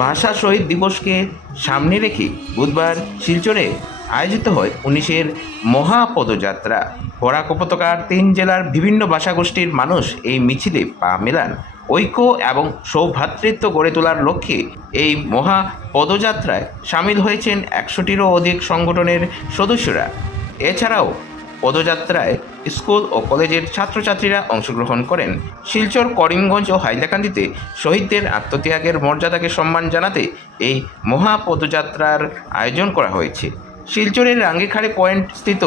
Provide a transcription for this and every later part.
ভাষা শহীদ দিবসকে সামনে রেখে বুধবার শিলচরে আয়োজিত হয় 19-এর মহাপদযাত্রা। বরাক উপত্যকার 3 জেলার বিভিন্ন ভাষাগোষ্ঠীর মানুষ এই মিছিলে পা মেলান। ঐক্য এবং সৌভ্রাতৃত্ব গড়ে তোলার লক্ষ্যে এই মহাপদযাত্রায় সামিল হয়েছেন 100টিরও অধিক সংগঠনের সদস্যরা। এছাড়াও পদযাত্রায় স্কুল ও কলেজের ছাত্রছাত্রীরা অংশগ্রহণ করেন। শিলচর, করিমগঞ্জ ও হাইলাকান্দিতে শহীদদের আত্মত্যাগের মর্যাদাকে সম্মান জানাতে এই মহাপদযাত্রার আয়োজন করা হয়েছে। শিলচরের রাঙ্গিখাড়ি পয়েন্ট স্থিত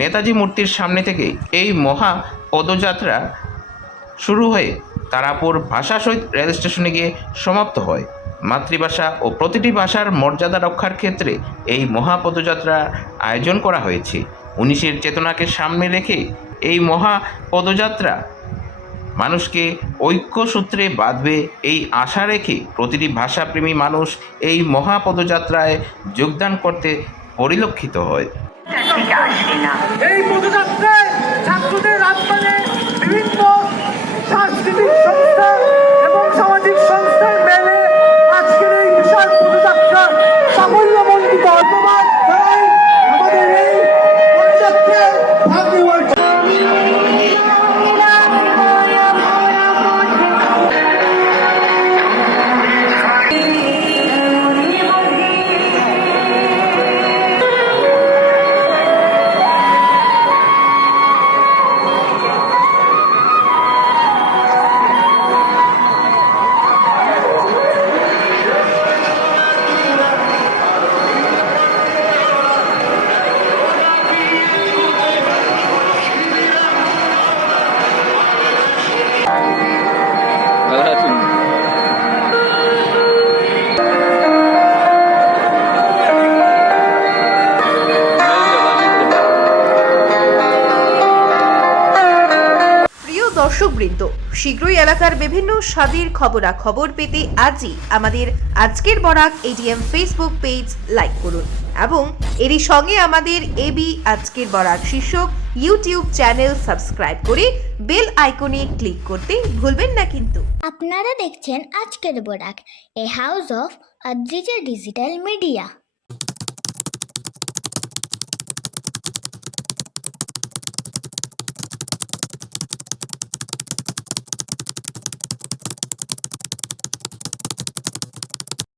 নেতাজি মূর্তির সামনে থেকে এই মহাপদযাত্রা শুরু হয়ে তারাপুর ভাষা শহীদ রেল স্টেশনে গিয়ে সমাপ্ত হয়। মাতৃভাষা ও প্রতিটি ভাষার মর্যাদা রক্ষার ক্ষেত্রে এই মহাপদযাত্রার আয়োজন করা হয়েছে। 19-এর চেতনাকে সামনে রেখে এই মহাপদযাত্রা মানুষকে ঐক্যসূত্রে বাঁধবে এই আশা রেখে প্রতিটি ভাষাপ্রেমী মানুষ এই মহাপদযাত্রায় যোগদান করতে পরিলক্ষিত হয়। এই পদযাত্রায় ছাত্রদের আহ্বানে বিভিন্ন সাংস্কৃতিক সংস্থা এবং সামাজিক সংস্থার মেলে আজকের এই বিশাল পদযাত্রা সাফল্যমণ্ডিত ধন্যবাদ জানাই আমাদের এই পদযাত্রায় ভাগ নেওয়ার জন্য। দর্শকবৃন্দ, শীঘ্রই এলাকার বিভিন্ন স্বাদের খবরাখবর পেতে আজই আমাদের আজকের Barak ADM Facebook page like করুন এবং এরই সঙ্গে আমাদের এবি আজকের বরাক শীর্ষক ইউটিউব চ্যানেল সাবস্ক্রাইব করে বেল আইকনে ক্লিক করতে ভুলবেন না কিন্তু। আপনারা দেখছেন আজকের Barak, a house of Adrija digital media.